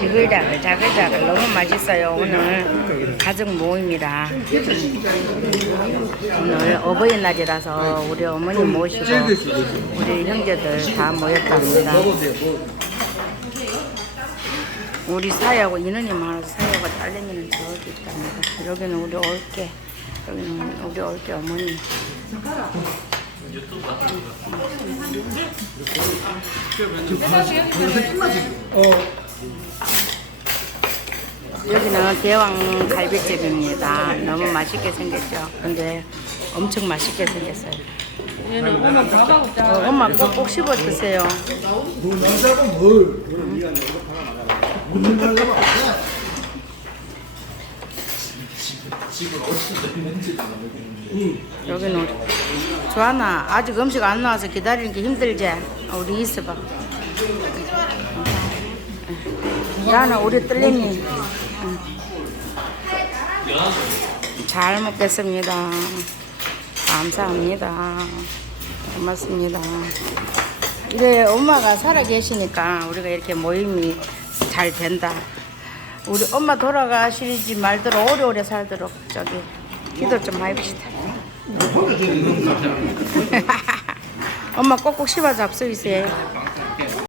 지글자글 자글자글 너무 맛있어요. 오늘 가족 모임이라 오늘 어버이날이라서 우리 어머니 모시고 우리 형제들 다 모였답니다. 우리 사야하고 인원이 많아서 사야가 딸내미는 저기 있답니다. 여기는 우리 올게, 여기는 우리 올게 어머니. 여기는 대왕 갈비집입니다. 너무 맛있게 생겼죠. 근데 엄청 맛있게 생겼어요. 어, 엄마 꼭꼭 씹어 드세요. 여기는 조하나 아직 음식 안 나와서 기다리는 게 힘들지? 어, 우리 있어봐. 야나 우리 뜰림이 응. 잘 먹겠습니다. 감사합니다. 고맙습니다. 이래 엄마가 살아 계시니까 우리가 이렇게 모임이 잘 된다. 우리 엄마 돌아가시지 말도록 오래오래 살도록 저기 기도 좀 해봅시다. 엄마 꼭꼭 씹어 잡수이세요.